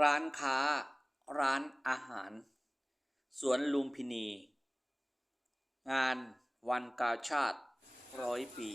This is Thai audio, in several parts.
ร้านค้า ร้านอาหาร สวนลุมพินี งานวันกาชาติร้อยปี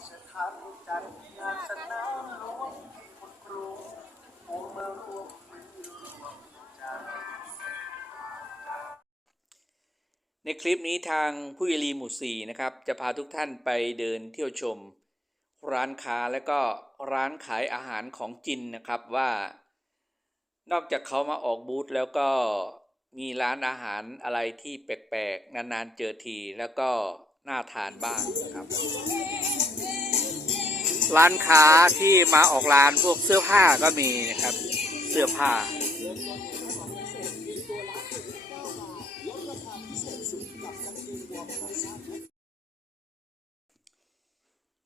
ราชทานจัดงานสนามหลวงคุณครูวงมาร่วมมือร่วมใจในคลิปนี้ทางผู้ยลีหมู่สี่นะครับ จะพาทุกท่านไปเดินเที่ยวชม ร้านค้าและก็ร้านขายอาหารของจินนะครับว่า นอกจากเขามาออกบูธแล้วก็มีร้านอาหารอะไรที่แปลกๆ นานๆเจอทีแล้วก็น่าทานบ้างนะครับ ร้านค้าที่มาออกร้านพวกเสื้อผ้าก็มีนะครับ เสื้อผ้า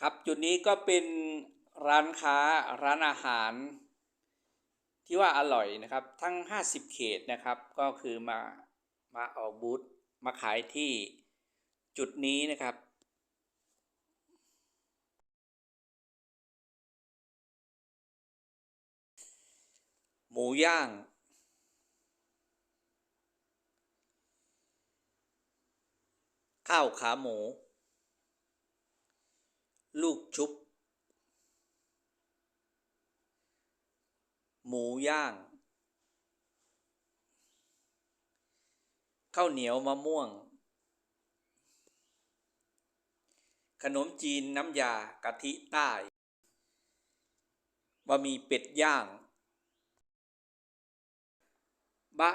ครับจุดนี้ก็เป็นร้านค้าร้านอาหาร ที่ว่าอร่อยนะครับ ทั้ง 50 เขตนะครับ ก็คือมามาออกบูธมาขายที่จุดนี้นะครับ หมูย่าง ข้าวขาหมู ลูกชุบ หมูย่าง ข้าวเหนียวมะม่วง ขนมจีนน้ำยากะทิใต้บะหมี่เป็ดย่าง บะ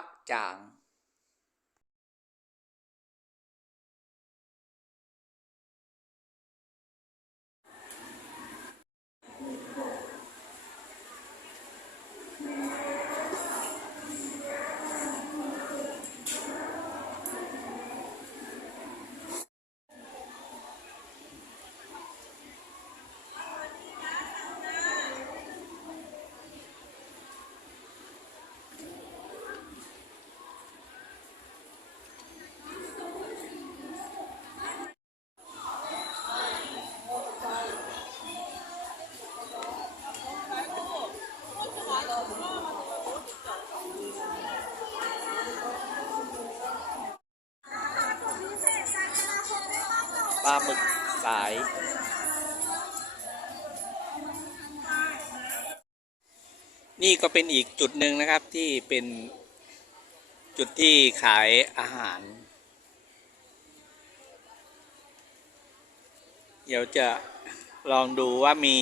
ปลาหมึกสาย นี่ก็เป็นอีกจุดหนึ่งนะครับที่เป็นจุดที่ขายอาหาร เดี๋ยวจะลองดูว่ามี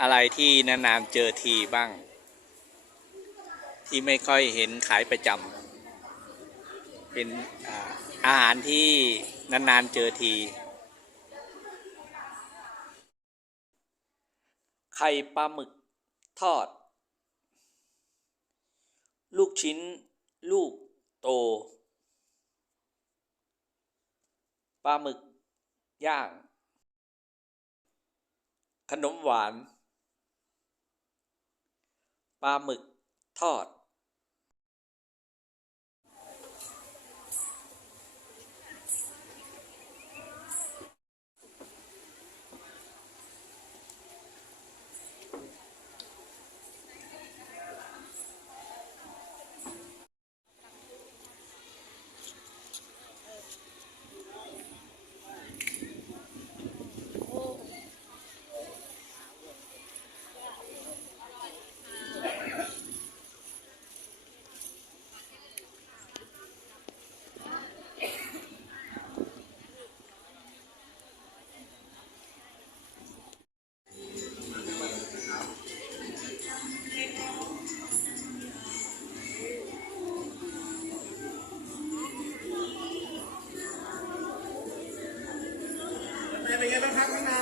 อะไรที่นานๆเจอทีบ้าง ที่ไม่ค่อยเห็นขายประจำเป็นอ่า อาหารที่นาน ๆ เจอที ไข่ปลาหมึกทอด ลูกชิ้น ลูกโต ปลาหมึก ย่าง ขนมหวาน ปลาหมึกทอด ไงบ้างครับข้างใน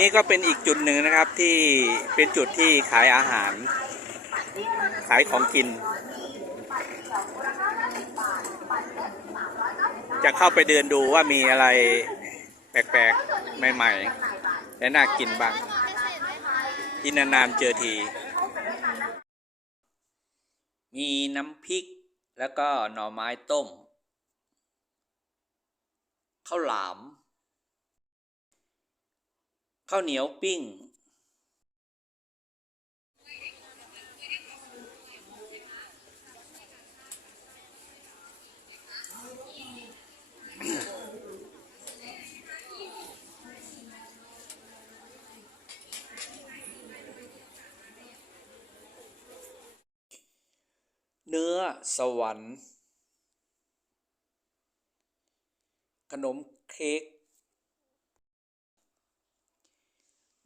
นี่ก็เป็นอีกจุดหนึ่งนะครับที่เป็นจุดที่ขายอาหาร ขายของกิน จะเข้าไปเดินดูว่ามีอะไรแปลกๆ ใหม่ๆ และน่ากินบ้างที่นานๆเจอที มีน้ำพริกแล้วก็หน่อไม้ต้มข้าวหลาม ข้าวเหนียวปิ้ง เนื้อสวรรค์ ขนมเค้ก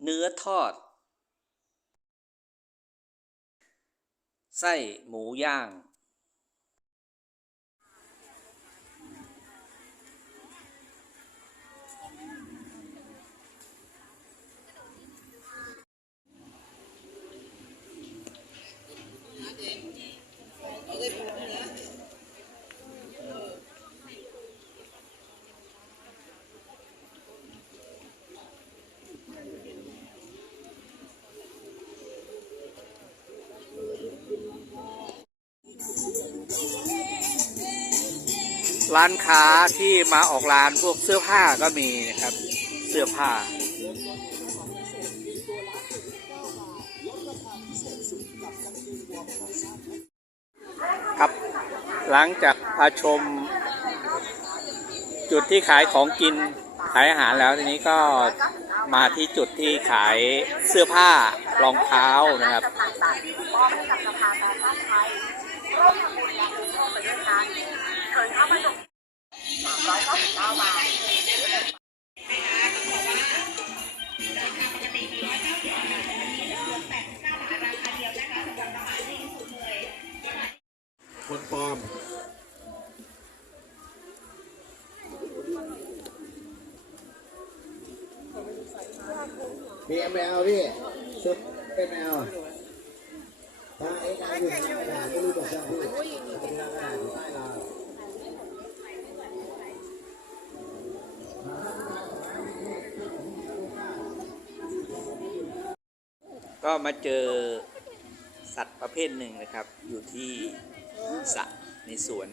เนื้อทอด ไส้หมูย่าง ร้านค้าที่มาออกร้านพวกเสื้อผ้าก็มีนะครับ เสื้อผ้า ครับหลังจากพาชม จุดที่ขายของกินขายอาหารแล้วทีนี้ก็มาที่จุดที่ขายเสื้อผ้ารองเท้านะครับ มีแมวพี่ชุดเป็นแมวถ้าไอ้นายอยู่ในกระดาไม่รู้จักพี่เป็นนางกระดาษอยู่ใต้เราก็มาเจอสัตว์ประเภทหนึ่งนะครับ อยู่ที่สระในสวน